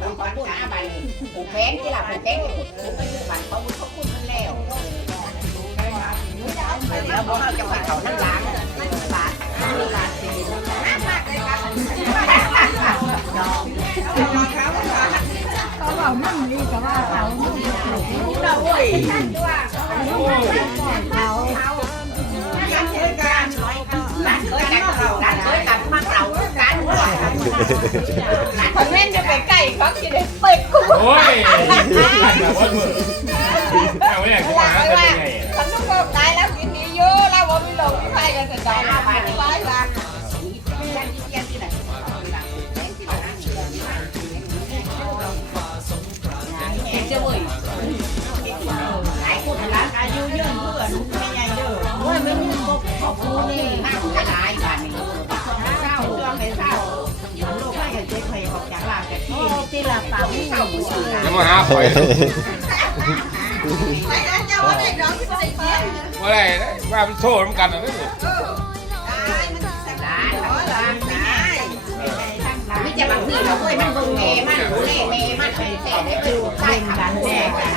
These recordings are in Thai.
บุญขอคุณอาบันผูกแขนที่หลับผูกแขนที่ผูกไปอยู่บันเขาบุญขอบคุณมันแล้วแล้วบอกเขาจะไปเขาทั้งหลังบาทบาทสี่มากเลยครับเขาบอกมั่งดีกับว่าเขามั่งเราเว้ยานคนเล่นจะไปใกล้เขาจะได้เปิดกูโอ้ยเอาไม่อยากจะมาจะเป็นไงฉันต้องบอกตายแล้วกินดีอยู่แล้วว่ามีหลงที่ใครกันจะจอย ที่ละปล่าเศร้าผู้สื่อะมาหาข่อยไปกันเจ้าว่าได้ร้องที่ใส่เกียร์เมื่อไรว่ามันโซ่เหมือนกันนะนี่ตายมันจะร้านขอหลานไม่จะบางทีเราเว้ยมันเบิ่งเมมันดูเล่เมมันเป็นแต่ได้ไปดูใต้กันแน่กัน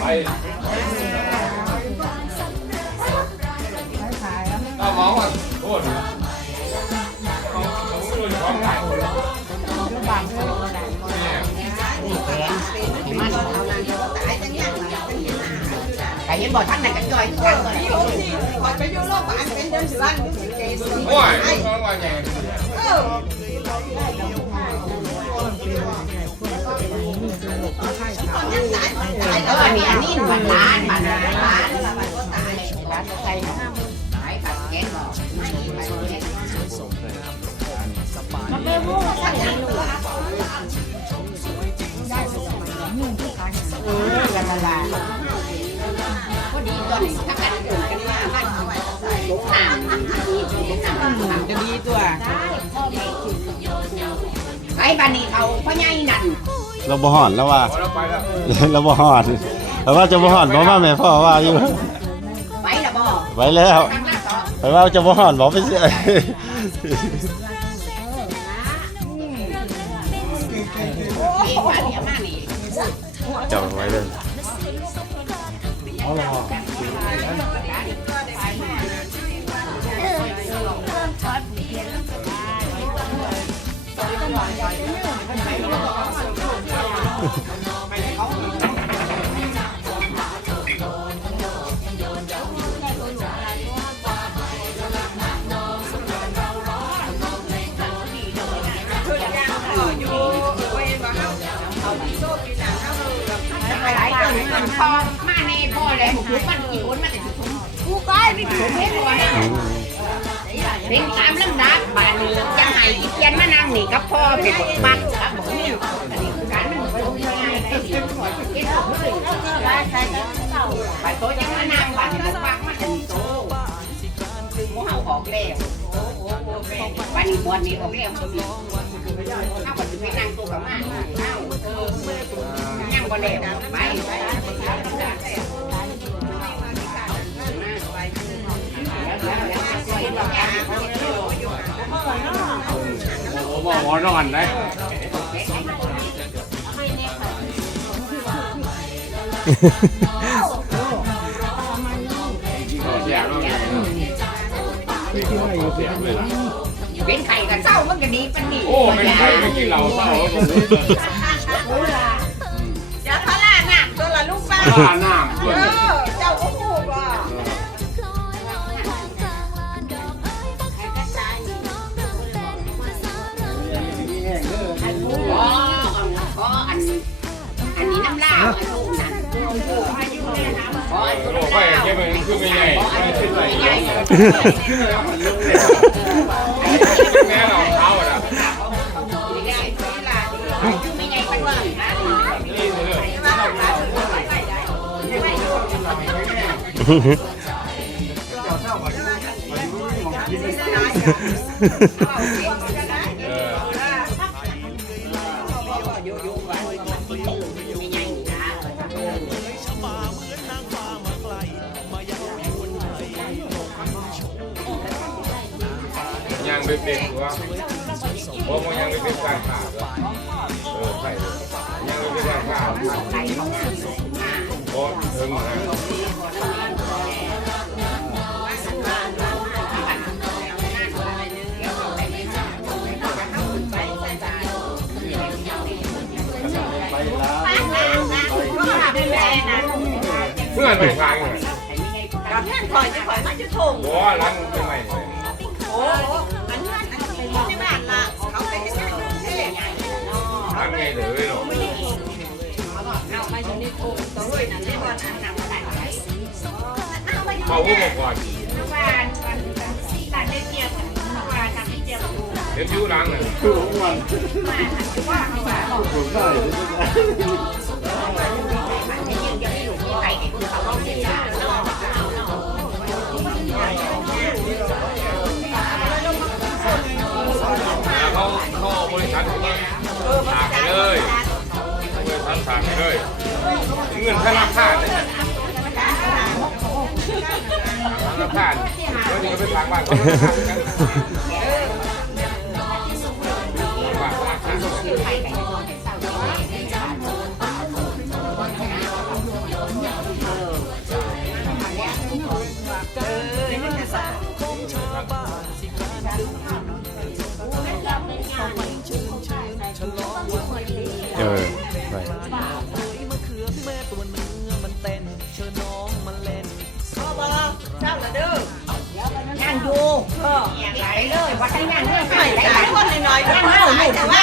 ไป บอกท่านไหนกันย่อยทุกครั้งเลยที่โรงที่คอยไปยู่โรงพยาบาลเป็นเดือนสิบวันยู่สิเกศโอ้ยมันว่าไงเออออนี่อันนี้มันร้านมันร้านร้านร้านใครขายผัดแกงบอกไม่ผัดแกงมันไม่รู้ว่าใช่ลูกได้ไปสมัยนี้ที่ขายเออกันละลาานนี้เขาพ่อใหญ่นั่นเราบ่หอนแล้วว่า เราไปแล้วเราบ่หอนแต่ว่าจะบ่หอนบ่มาแม่พ่อว่าอยู่ไปละบ่ไว้แล้วทางหน้าต่อแต่ว่าจะบ่หอนบ่ไปเสียเองมาเดียวมานี่ จับไว้เลยคือาเอาที่โซ่กินหนังเฮาแบบหลายคนเงินพอมาในพ่อแล้วคือมันกี่คนมันจะถึงกูก้อยนี่ถูกเฮ็ดว่าเป็นตามลำดับบ้านนี้จะให้อีเทียนมานั่งนี่กับพ่อเป็นปักกับบอกนี่การมันไปลงยังไงได้ดีกว่าเก็บของเลยไปโต๊ะยังมานั่งบ้านนี้ปักมาถึงโต๊ะคือหมูเห่าออกแล้วบ้านนี้บวนนี้ออกแล้วก็มีข้าวปัจจุบันนั่งตัวกับมาข้าวเออยัง บ่แล้วไปไปหมอหมอนอนได้แย่แล้วไงเสียเลยล่ะเป็นไข่กับเศร้ามันก็ดีปันนี่โอ้เป็นใครไม่กินเหล้าเศร้าอย่า ตลาบ้าน้ำเอด้วยอเจ้าก็พูดว่าอ๋ออ๋ออันนี้อันนี้น้ำลาวอันนู้นนั่นอ๋ออันนู้นโอ้น้ำไปลาวแค่เป็นคือไม่ใหญ่ไม่ใช่ใหญ่ใหญ่แม่เร ยังเด็กๆว่าเพราะมันยังไม่เป็นการขาดเลยเออใช่ยังไม่เป็นการขาดไหลลงมา เพื่อนไปทางเลยกับเพื่อนคอยจะคอยมาจะทงบอกว่าร้านไม่ใหม่เลยโอ้อันนั้นอันนี้ในบ้านละเขาไปที่งานกรุงเทพร้านไงเลยหรอเอาไปอยู่ในโอ่งตัวเว้ยนั่นเรียกว่าอันนั้นอะไรเขาพูดมาก่อนว่าตัดได้เจียวว่าทำได้เจียวดูเดี๋ยวชื่อร้านเลยคือวันมาว่าเขาว่าผมได้ เลยบริษัทฝากไปเลยเงินธนาคารเลยธนาคารเดี๋ยวนี้ก็ไปฝากบ้านเขาธนาคารกัน ออไปงานอยู่เองานอยู่ไปเลยว่าทั้งงานเรื่องหน่อยหลายคนหน่อยๆงานเท่าเฮาไหหร่นูแต่แต่ว่า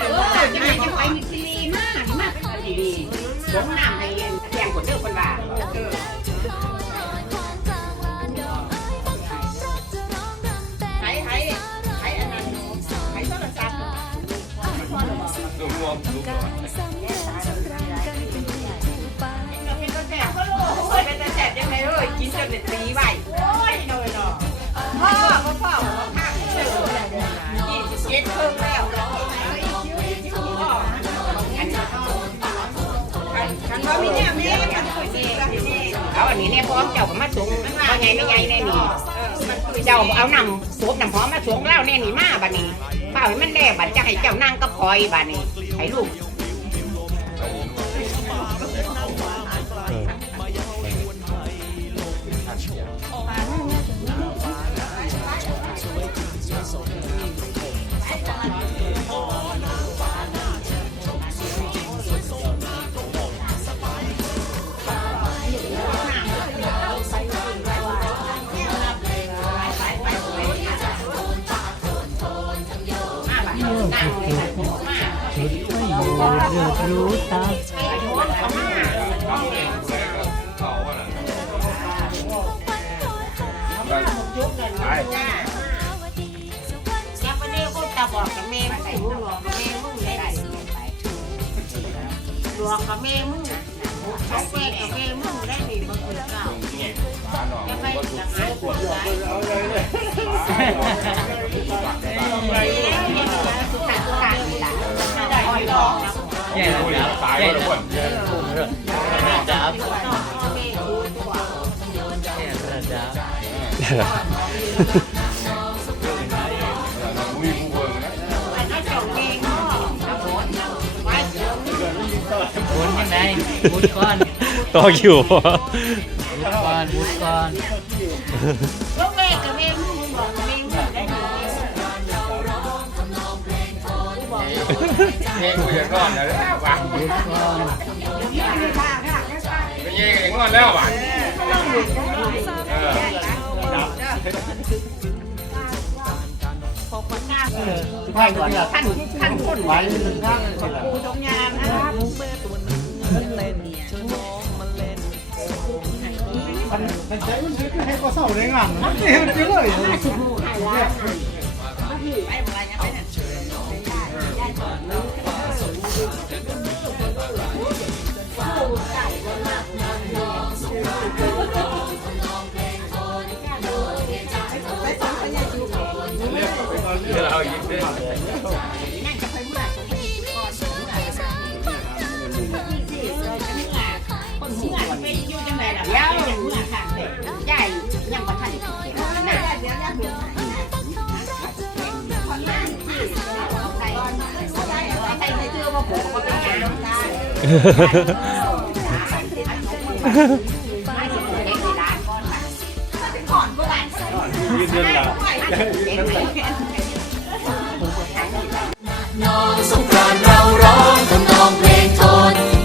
เจ็ดเพิ่งแล้วฉันก็มีเนี่ยแม่มันคุยดีกันนี่เอาอันนี้เนี่ยพร้อมเจ้าก็มาสูงว่าไงไม่ไงแน่นี่เจ้าเอานำสูบนำพร้อมมาสูงแล้วแน่นี่มาบัดนี้เปล่าให้มันแด่บัดจะให้เจ้านั่งก็คอยบัดนี้ให้ลูก รู้ตาม ไป ยังไม่ได้พูดจะบอกกับแม่ใส่ลูกหลอกกับแม่มึงได้หลอกกับแม่มึงเขาแก่กับแม่มึงได้ เก่าจะไปจะหาคนร้ายสุดท้ายสุดท้ายนี่แหละได้หลอกแย่แล้วตายแล้วทุกคนจับมีผู้เบิ่งนะอันนั้นจบเองแล้วโหนไว้เสือวุ้นยังไงวุ้นก้อนต่อคิววุ้นก้อนวุ้นก้อน เองกูจะรอดแล้วว่ะวุ้นก้อนไปเองเองอดแล้วว่ะเออท่านท่านท่านคนไหวปูตรงยามนะครับมันมันใช้มันใช้ให้เขาเศร้าในงานมันเห็นไปเลยไอ้ น้องสงกรานเราร้องทำนองเพลงทน